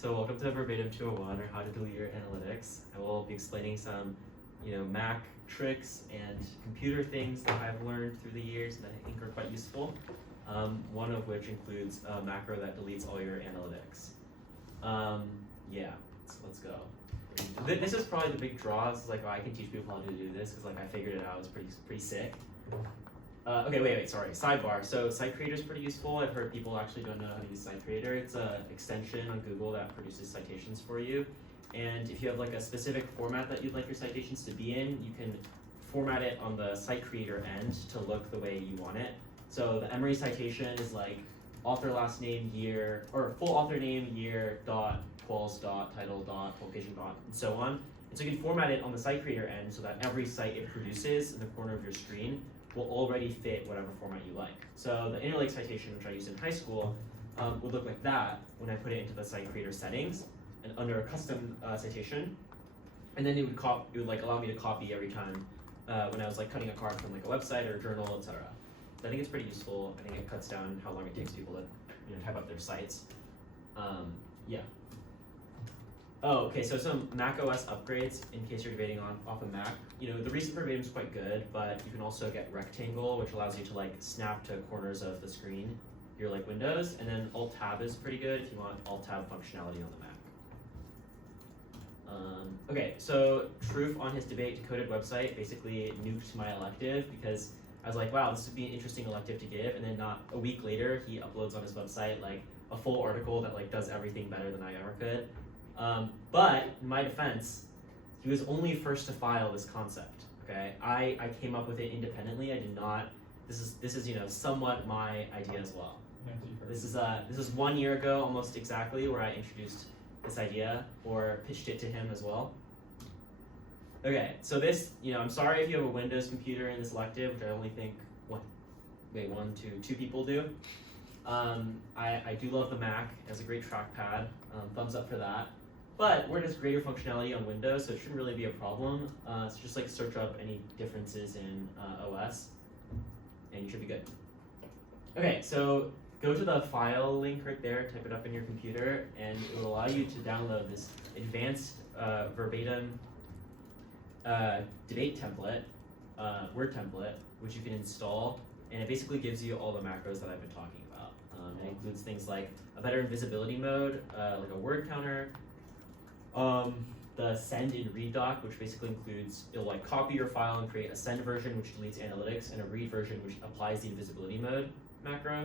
So welcome to Verbatim 201, or how to delete your analytics. I will be explaining some, Mac tricks and computer things that I've learned through the years and that I think are quite useful. One of which includes a macro that deletes all your analytics. Yeah, so let's go. This is probably the big draw. This is like, I can teach people how to do this because I figured it out. It was pretty sick. Okay, wait, sorry. Sidebar. So Site Creator is pretty useful. I've heard people actually don't know how to use Site Creator. It's an extension on Google that produces citations for you. And if you have like a specific format that you'd like your citations to be in, you can format it on the Site Creator end to look the way you want it. So the Emory citation is like author last name, year, or full author name, year, dot, quals, dot, title, dot, publication, dot, and so on. And so you can format it on the Site Creator end so that every site it produces in the corner of your screen will already fit whatever format you like. So the Interlake citation, which I used in high school, would look like that when I put it into the Site Creator settings and under a custom citation, and then it would like allow me to copy every time when I was like cutting a card from like a website or a journal, etc. So I think it's pretty useful. I think it cuts down how long it takes people to type up their sites. Yeah. Oh, okay, so some Mac OS upgrades in case you're debating off a Mac. The recent Verbatim is quite good, but you can also get Rectangle, which allows you to like snap to corners of the screen, your like windows, and then Alt Tab is pretty good if you want Alt Tab functionality on the Mac. Okay, so Truth on his debate decoded website basically nuked my elective because I was like, wow, this would be an interesting elective to give, and then not a week later, he uploads on his website like a full article that like does everything better than I ever could. But in my defense, he was only first to file this concept. Okay, I came up with it independently. I did not. This is somewhat my idea as well. This is 1 year ago, almost exactly, where I introduced this idea or pitched it to him as well. Okay, so this, I'm sorry if you have a Windows computer in this elective, which I only think two people do. I do love the Mac. It has a great trackpad. Thumbs up for that. But Word has greater functionality on Windows, so it shouldn't really be a problem. So just like search up any differences in OS, and you should be good. Okay, so go to the file link right there, type it up in your computer, and it will allow you to download this advanced Verbatim debate template, Word template, which you can install, and it basically gives you all the macros that I've been talking about. It includes things like a better invisibility mode, like a word counter, the send and read doc, which basically includes, it'll like copy your file and create a send version which deletes analytics and a read version which applies the invisibility mode macro.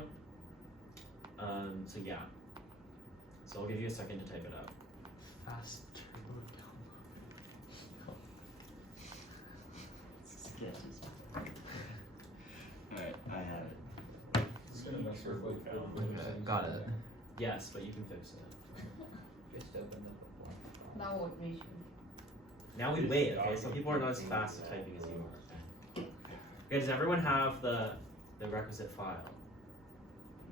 So yeah. So I'll give you a second to type it up. Fast Alright, I have it. It's gonna mess with like Okay, got it. Yes, but you can fix it. Just open the book. Now what we should. Now we wait, okay? Some people are not as fast at typing as you are. Okay, does everyone have the requisite file?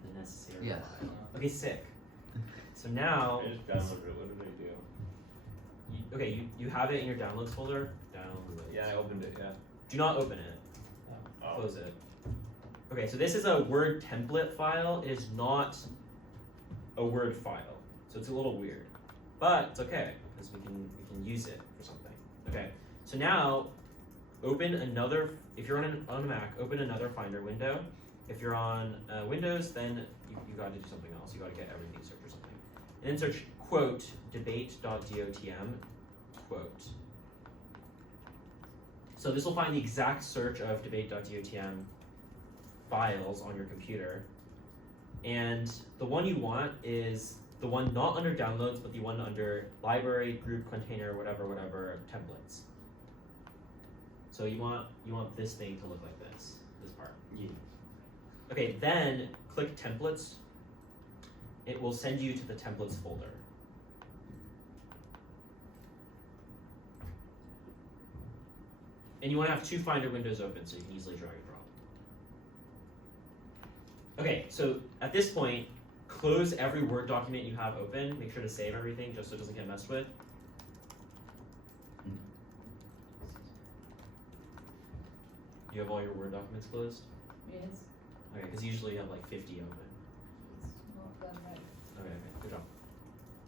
The necessary Yes. file? Okay, sick. So now, I just downloaded it. What did I do? you have it in your downloads folder? Download. Yeah, I opened it, yeah. Do not open it. Oh. Close it. Okay, so this is a Word template file. It is not a Word file. So it's a little weird. But it's okay, because we can use it for something. Okay, so now open another, if you're on a Mac, open another Finder window. If you're on Windows, then you got to do something else. You got to get everything search or something. And then search quote debate.dotm quote. So this will find the exact search of debate.dotm files on your computer. And the one you want is the one not under downloads, but the one under library, group, container, whatever, templates. So you want this thing to look like this part. Yeah. Okay, then click templates. It will send you to the templates folder. And you want to have two Finder windows open so you can easily drag and drop. Okay, so at this point, close every Word document you have open. Make sure to save everything just so it doesn't get messed with. You have all your Word documents closed? Yes, Okay, because usually you have like 50 open. it's not that bad. Okay, good job.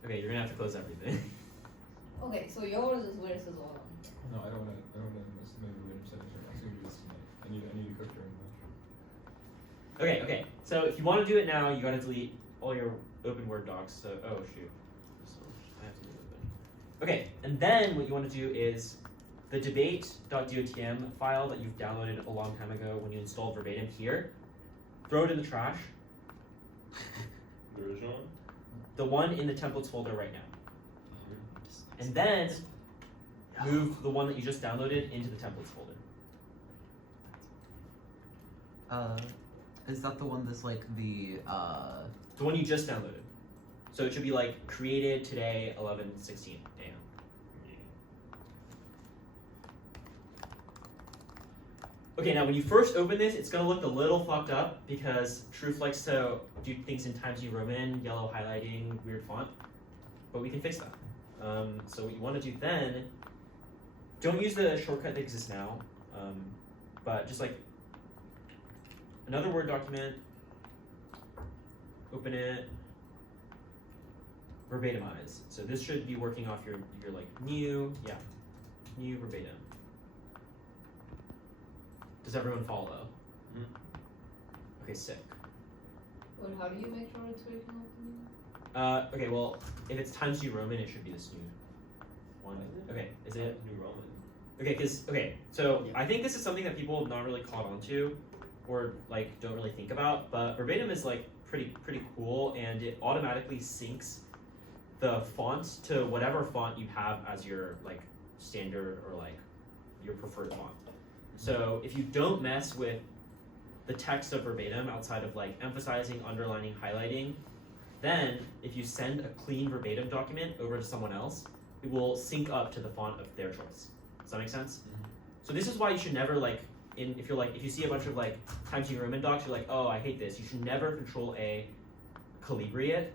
Okay, you're gonna have to close everything. Okay, so yours is where it says all. No, I don't wanna miss maybe random settings right now. It's gonna do this tonight. I need to cook during lunch. Okay. So if you want to do it now, you gotta delete all your open Word docs. So oh shoot, so I have to leave it open. Okay, and then what you want to do is the debate.dotm file that you've downloaded a long time ago when you installed Verbatim here. Throw it in the trash. The original one? The one in the templates folder right now. And then move the one that you just downloaded into the templates folder. Is that the one that's like the The one you just downloaded. So it should be like created today 11:16 a.m. Okay, now when you first open this, it's gonna look a little fucked up because Truth likes to do things in Times New Roman, yellow highlighting, weird font, but we can fix that. So what you want to do then, don't use the shortcut that exists now, but just like another Word document, open it, verbatimise. So this should be working off your like new verbatim. Does everyone follow? Mm. Okay, sick. But how do you make sure it's working open? Okay, well, if it's Times New Roman, it should be this new one. Okay, is it? New Roman. Okay, so I think this is something that people have not really caught on to, or like don't really think about. But Verbatim is like pretty cool, and it automatically syncs the font to whatever font you have as your like standard or like your preferred font. So if you don't mess with the text of Verbatim outside of like emphasizing, underlining, highlighting, then if you send a clean Verbatim document over to someone else, it will sync up to the font of their choice. Does that make sense? Mm-hmm. So this is why you should never like if you see a bunch of like Times New Roman docs, you're like, oh, I hate this. You should never Control A Calibri it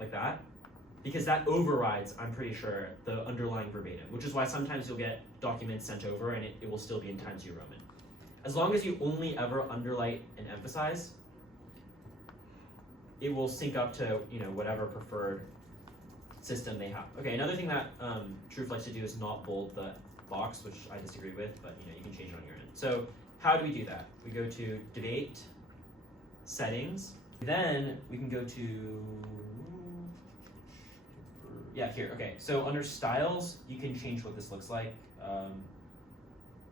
like that, because that overrides, I'm pretty sure, the underlying Verbatim, which is why sometimes you'll get documents sent over and it will still be in Times New Roman. As long as you only ever underline and emphasize, it will sync up to whatever preferred system they have. Okay, another thing that Truth likes to do is not bold the box, which I disagree with, but you can change it on your end. So how do we do that? We go to Debate, Settings, then we can go to here. Okay, so under Styles, you can change what this looks like.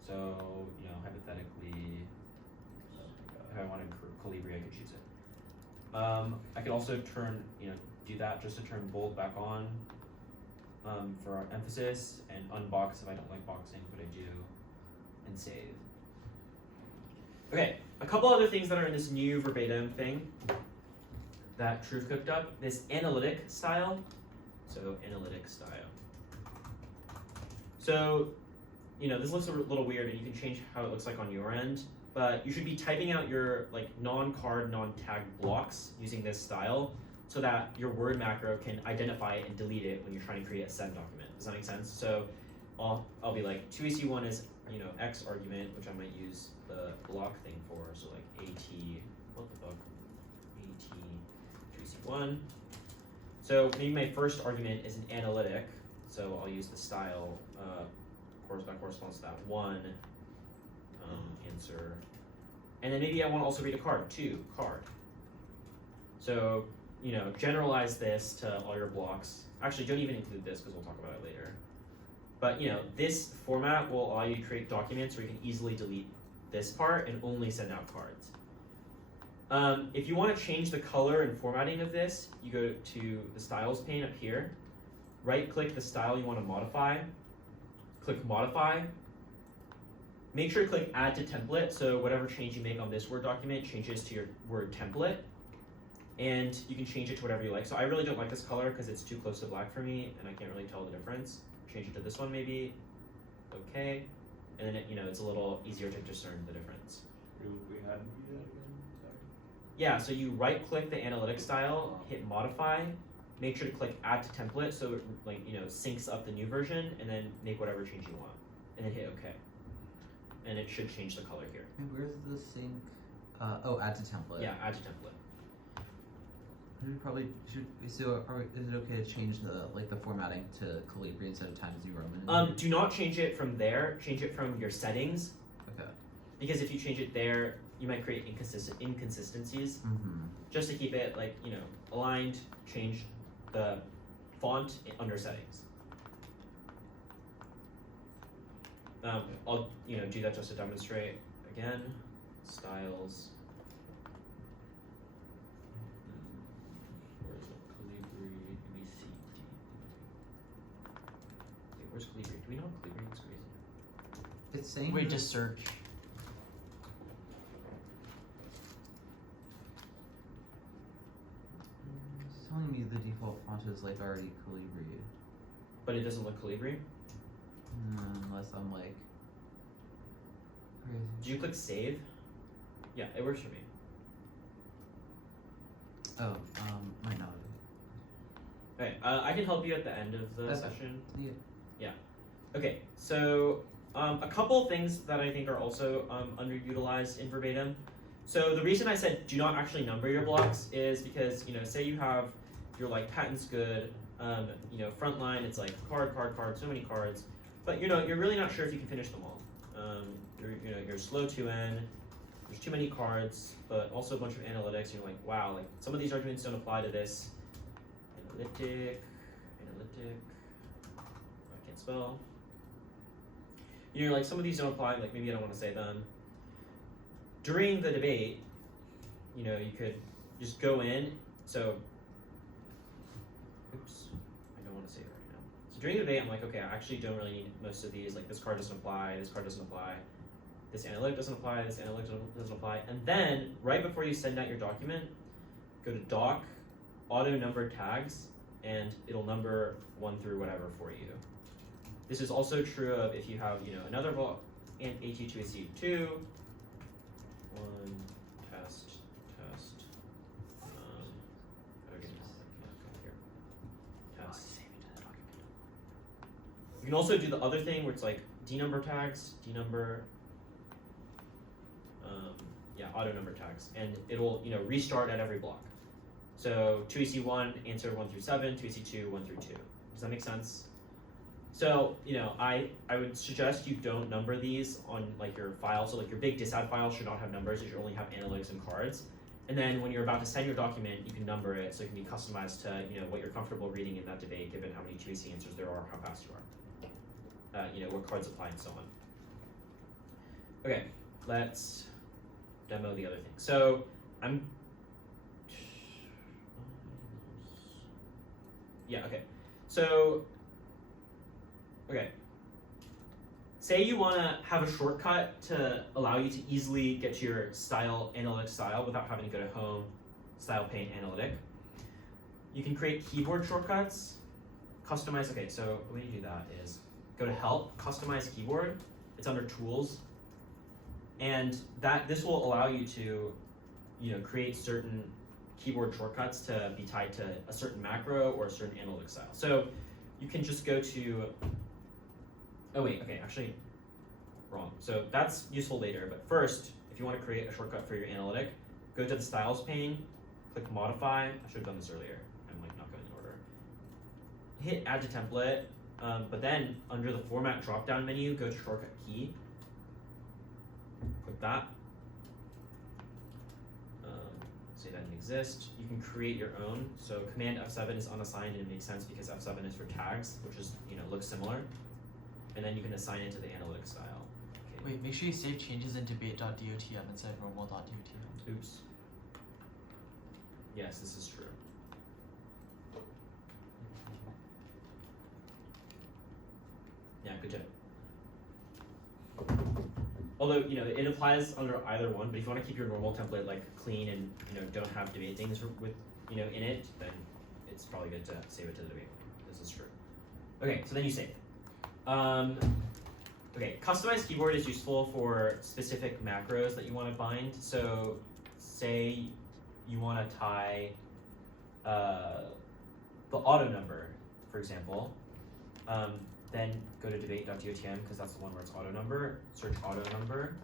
So hypothetically, if I wanted Calibri, I could choose it. I could also do that just to turn bold back on for our emphasis, and unbox if I don't like boxing, but I do, and save. Okay, a couple other things that are in this new Verbatim thing that Truth cooked up. This analytic style. So analytic style. So, this looks a little weird, and you can change how it looks like on your end, but you should be typing out your like non-card, non-tagged blocks using this style so that your Word macro can identify it and delete it when you're trying to create a send document. Does that make sense? So I'll be like 2AC1 is X argument, which I might use the block thing for. So like AT, what the fuck? AT 2AC1. So maybe my first argument is an analytic, so I'll use the style, that corresponds to that one answer. And then maybe I want to also read a card, card. So, generalize this to all your blocks. Actually, don't even include this because we'll talk about it later. But, this format will allow you to create documents where you can easily delete this part and only send out cards. If you want to change the color and formatting of this, you go to the Styles pane up here, right-click the style you want to modify, click Modify, make sure to click Add to Template, so whatever change you make on this Word document changes to your Word template, and you can change it to whatever you like. So I really don't like this color because it's too close to black for me, and I can't really tell the difference. Change it to this one maybe, okay, and then it's a little easier to discern the difference. We had to do that again? Yeah, so you right-click the analytic style, hit Modify, make sure to click Add to Template so it syncs up the new version, and then make whatever change you want, and then hit OK. And it should change the color here. Where's the sync? Add to template. Yeah, Add to Template. We probably should. So, is it okay to change the formatting to Calibri instead of Times New Roman? Do not change it from there. Change it from your settings, Okay. because if you change it there, you might create inconsistencies. Mm-hmm. Just to keep it aligned, change the font under settings. I'll do that just to demonstrate again. Styles. Where is it? Calibri, ABCD. Wait, where's Calibri? Do we know Calibri? It's crazy. It's saying. Wait, just search. It's telling me the default font is already Calibri. But it doesn't look Calibri. Unless I'm crazy. Did you click save? Yeah, it works for me. Oh, might not. Okay, I can help you at the end of the Okay. session. Yeah. Okay, so a couple things that I think are also underutilized in Verbatim. So the reason I said do not actually number your blocks is because say you have your patents good, front line it's card, so many cards, but you're really not sure if you can finish them all. You're slow to end. There's too many cards, but also a bunch of analytics. You're like, wow, some of these arguments don't apply to this. Analytic. I can't spell. Some of these don't apply. Maybe I don't want to say them. During the debate, you could just go in. So, oops, I don't want to say it right now. So during the debate, I'm okay, I actually don't really need most of these. This card doesn't apply. This card doesn't apply. This analytic doesn't apply, this analytic doesn't apply. And then, right before you send out your document, go to doc, auto number tags, and it'll number 1 through whatever for you. This is also true of if you have, another block and AT2AC2, 1, test, how do I get this? Here. Test. You can also do the other thing where it's denumber tags, denumber, auto number tags, and it'll restart at every block. So 2AC1 answer 1 through 7, 2AC2 1 through 2. Does that make sense? So I would suggest you don't number these on your file. So your big disadd file should not have numbers. It should only have analytics and cards. And then when you're about to send your document, you can number it so it can be customized to what you're comfortable reading in that debate, given how many 2AC answers there are, how fast you are, what cards apply, and so on. Okay, let's demo the other thing. So okay. So, say you want to have a shortcut to allow you to easily get to your analytic style without having to go to home, style pane, analytic. You can create keyboard shortcuts, customize. Okay, so the way you do that is go to help, customize keyboard. It's under tools. And this will allow you to, create certain keyboard shortcuts to be tied to a certain macro or a certain analytic style. So you can just go to, actually, wrong. So that's useful later, but first, if you want to create a shortcut for your analytic, go to the styles pane, click modify. I should have done this earlier. I'm not going in order. Hit add to template, but then under the format drop-down menu, go to shortcut key. Click that. Say that didn't exist. You can create your own. So command F7 is unassigned, and it makes sense because F7 is for tags, which is looks similar. And then you can assign it to the analytic style. Okay. Wait, make sure you save changes in debate.dotm instead of normal.dotm. Oops. Yes, this is true. Yeah, good job. Although, it applies under either one, but if you want to keep your normal template clean and don't have debate things with in it, then it's probably good to save it to the debate. This is true. Okay, so then you save. Okay, customized keyboard is useful for specific macros that you want to bind. So say you want to tie the auto number, for example. Then go to debate.dotm because that's the one where it's auto number. Search auto number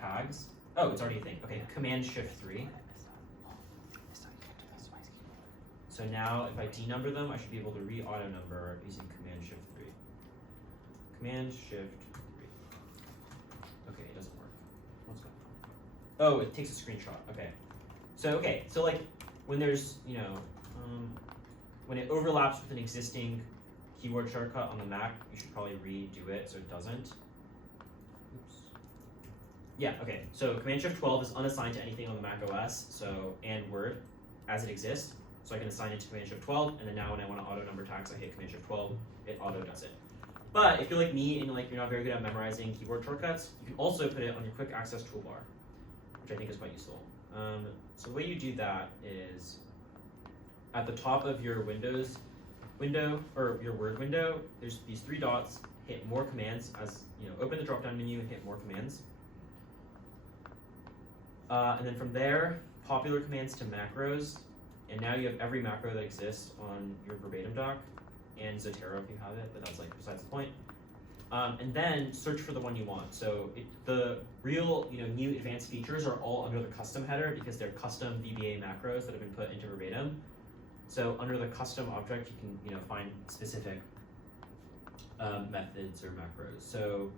tags. Oh, it's already a thing. Okay, Command Shift 3. So now if I denumber them, I should be able to re-auto number using Command Shift 3. Command Shift 3. Okay, it doesn't work. What's going on? Oh, it takes a screenshot. Okay. So like when there's, when it overlaps with an existing keyboard shortcut on the Mac, you should probably redo it so it doesn't. Oops. Yeah, okay. So Command Shift 12 is unassigned to anything on the Mac OS, and Word as it exists. So I can assign it to Command Shift 12, and then now when I want to auto number tags, I hit Command Shift 12, it auto does it. But if you're like me and like you're not very good at memorizing keyboard shortcuts, you can also put it on your quick access toolbar, which I think is quite useful. So the way you do that is at the top of your Windows window or your Word window, there's these 3 dots. Hit More Commands open the drop-down menu and hit More Commands. And then from there, popular commands to macros. And now you have every macro that exists on your Verbatim doc, and Zotero if you have it, but that's like besides the point. And then search for the one you want. So the real new advanced features are all under the custom header because they're custom VBA macros that have been put into Verbatim. So under the custom object, you can find specific methods or macros. So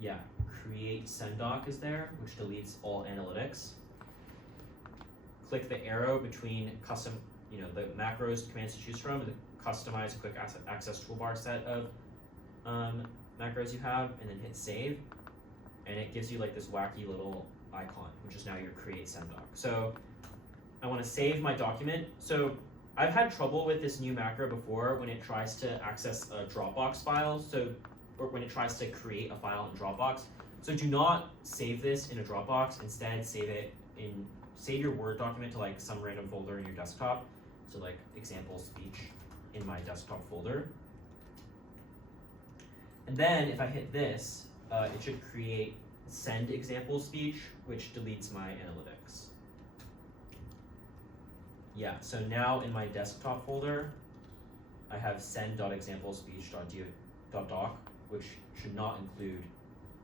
yeah, create senddoc is there, which deletes all analytics. Click the arrow between custom, the macros commands to choose from, and the customize quick access toolbar set of macros you have, and then hit save, and it gives you like this wacky little icon, which is now your create senddoc. So I want to save my document. So I've had trouble with this new macro before when it tries to access a Dropbox file, or when it tries to create a file in Dropbox. So do not save this in a Dropbox. Instead, save your Word document to like some random folder in your desktop. So like example speech in my desktop folder. And then if I hit this, it should create send example speech, which deletes my analytics. Yeah, so now in my desktop folder, I have send.examplespeech.doc, which should not include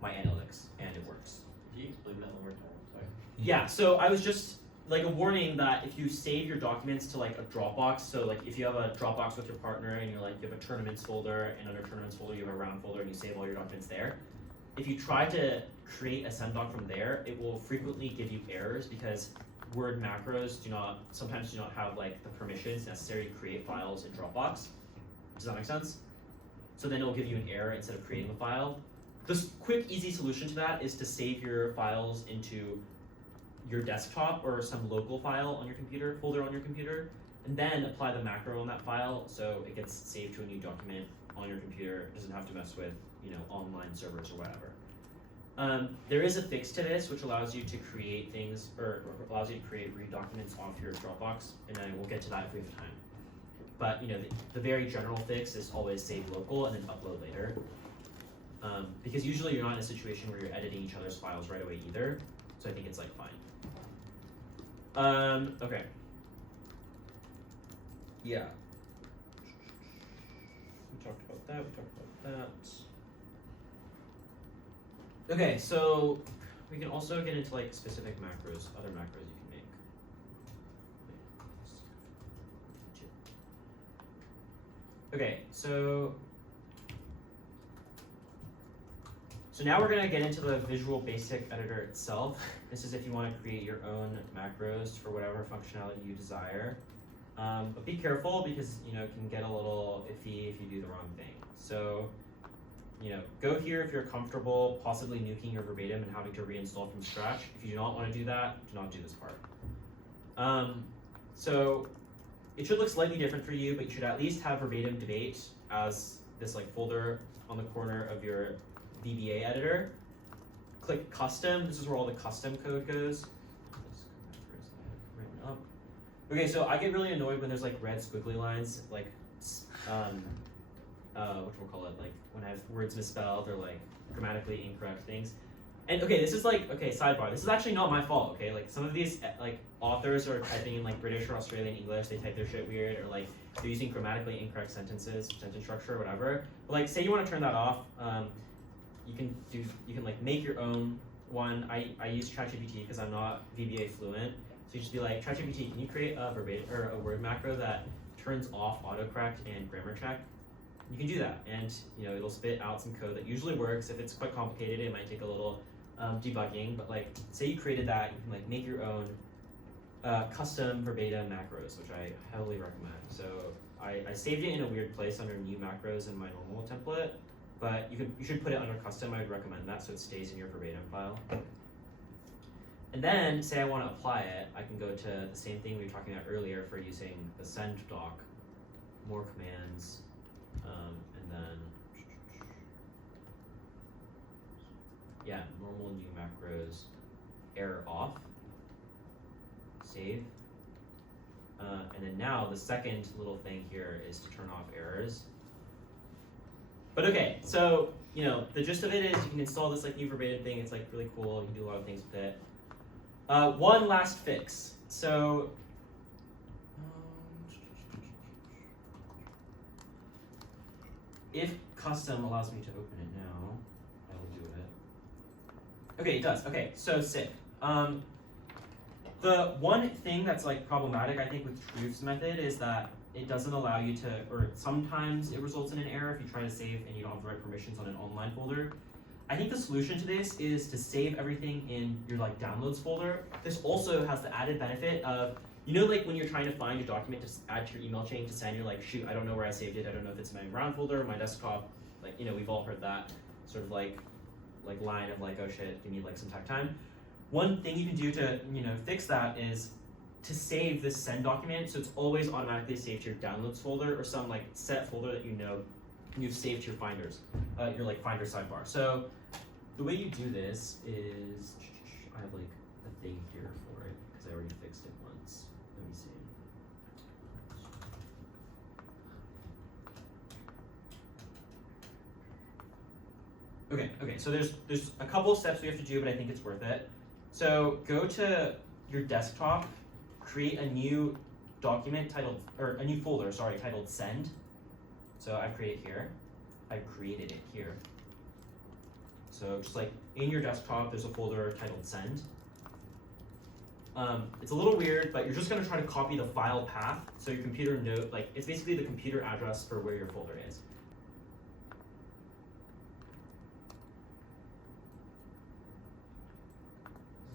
my analytics, and it works. Can you explain that one more time? Sorry. Yeah, so I was just like a warning that if you save your documents to like a Dropbox, so like if you have a Dropbox with your partner and you have a tournaments folder, and under tournaments folder you have a round folder and you save all your documents there, if you try to create a senddoc from there, it will frequently give you errors because Word macros sometimes do not have like the permissions necessary to create files in Dropbox. Does that make sense? So then it'll give you an error instead of creating the file. The quick, easy solution to that is to save your files into your desktop or some local file on your computer, folder on your computer, and then apply the macro on that file so it gets saved to a new document on your computer. It doesn't have to mess with online servers or whatever. There is a fix to this which allows you to create things, or allows you to create read documents off your Dropbox, and I will get to that if we have time. But the very general fix is always save local and then upload later. Because usually you're not in a situation where you're editing each other's files right away either, so I think it's like fine. Okay. Yeah. We talked about that. Okay, so we can also get into like specific macros, other macros you can make. Okay, so now we're gonna get into the Visual Basic Editor itself. This is if you want to create your own macros for whatever functionality you desire. But be careful because it can get a little iffy if you do the wrong thing. So go here if you're comfortable possibly nuking your Verbatim and having to reinstall from scratch. If you do not want to do that, do not do this part. So it should look slightly different for you, but you should at least have Verbatim debate as this like folder on the corner of your VBA editor. Click custom. This is where all the custom code goes. Okay, so I get really annoyed when there's like red squiggly lines, like like when I have words misspelled or like grammatically incorrect things. And okay, this is like, okay, sidebar, this is actually not my fault, okay? Like some of these like authors are typing in like British or Australian English, they type their shit weird, or like they're using grammatically incorrect sentences, sentence structure, or whatever. But like say you want to turn that off, you can like make your own one. I use ChatGPT because I'm not VBA fluent, So you just be like, ChatGPT, can you create a verbatim or a word macro that turns off autocorrect and grammar check? You can do that, and it'll spit out some code that usually works. If it's quite complicated, it might take a little debugging. But like, say you created that, you can like make your own custom verbatim macros, which I heavily recommend. So I saved it in a weird place under new macros in my normal template, but you should put it under custom. I would recommend that so it stays in your verbatim file. And then say I want to apply it, I can go to the same thing we were talking about earlier for using the send doc, more commands, and then normal new macros, error off, save. And then now the second little thing here is to turn off errors. But okay, so the gist of it is you can install this like new verbatim thing. It's like really cool. You can do a lot of things with it. One last fix. So if custom allows me to open it now, I will do it. Okay, it does. Okay, so sick. The one thing that's like problematic, I think, with Truth's method is that it doesn't allow you to, or sometimes it results in an error if you try to save and you don't have the right permissions on an online folder. I think the solution to this is to save everything in your like downloads folder. This also has the added benefit of, like when you're trying to find a document to add to your email chain to send, you're like, shoot, I don't know where I saved it. I don't know if it's in my ground folder or my desktop. Like, we've all heard that sort of like line of like, oh shit, give me like some tech time. One thing you can do to, fix that is to save this send document so it's always automatically saved to your downloads folder or some like set folder that you've saved to your finders, your like finder sidebar. So the way you do this is, I have like a thing here for it because I already fixed it once. Let me see. Okay, so there's a couple of steps we have to do, but I think it's worth it. So go to your desktop, create a new document titled, or a new folder, titled send. So I've created it here. So just like in your desktop, there's a folder titled send. It's a little weird, but you're just gonna try to copy the file path so your computer it's basically the computer address for where your folder is.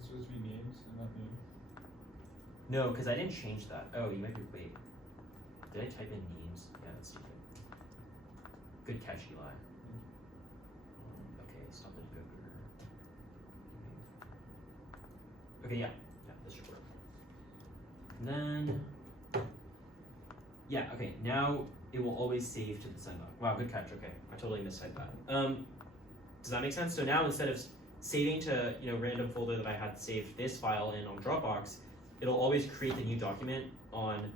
Is it supposed to be names and not names? No, because I didn't change that. Oh, you might be, wait. Did I type in names? Yeah, that's stupid. Good catch, Eli. Okay, stop it, Google. Okay, yeah, this should work. And then, okay, now it will always save to the send doc. Wow, good catch, okay. I totally mistyped that. Does that make sense? So now instead of saving to, random folder that I had saved this file in on Dropbox, it'll always create the new document on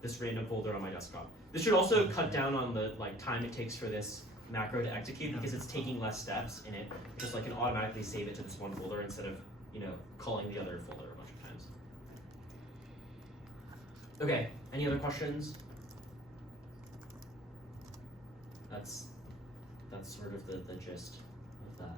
this random folder on my desktop. This should also cut down on the time it takes for this macro to execute because it's taking less steps in it. Just can automatically save it to this one folder instead of calling the other folder a bunch of times. Okay, any other questions? That's sort of the gist of that.